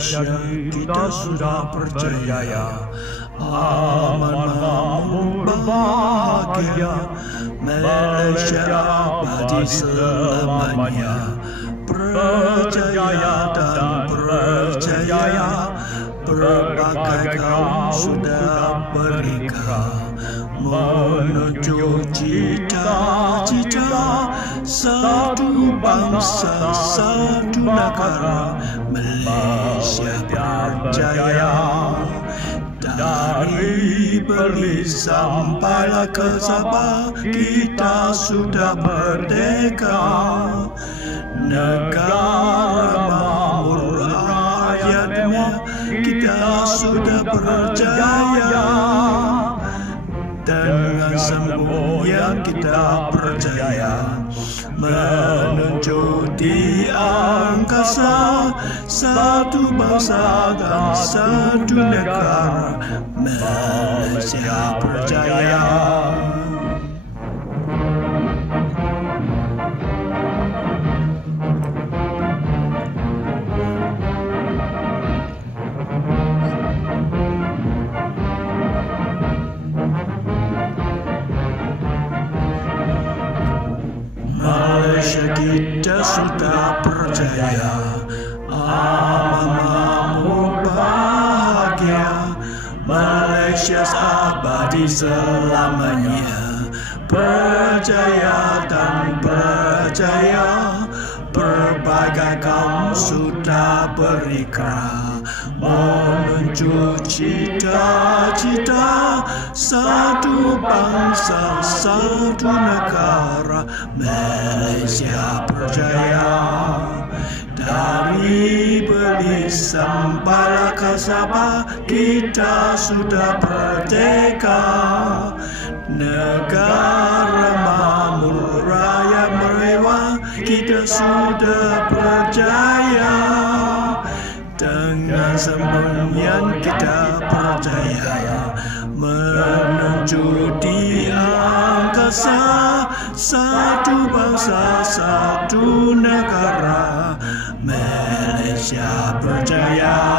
Malaysia kita sudah berjaya, aman makmur bahagia. Malaysia abadi selamanya, berjaya dan berjaya. Berbagai kaum sudah bernikah menuju cita-cita satu bangsa, satu negara. Malaysia berjaya. Dari Perlis sampailah ke Sabah, kita sudah merdeka. Negara makmur rakyatnya, kita sudah berjaya. Dengan semboyan kita berjaya menuju di angkasa, satu bangsa dan satu negara. Malaysia berjaya. Malaysia kita sudah berjaya, aman makmur bahagia. Malaysia abadi selamanya, berjaya dan berjaya. Berbagai kaum sudah berikrar menuju cita-cita satu bangsa, satu negara. Malaysia berjaya. Dari Perlis sampailah ke Sabah, kita sudah merdeka. Negara makmur rakyat mewah, kita sudah berjaya. Dengan semboyan kita berjaya menuju di angkasa, satu bangsa, satu negara. Malaysia berjaya.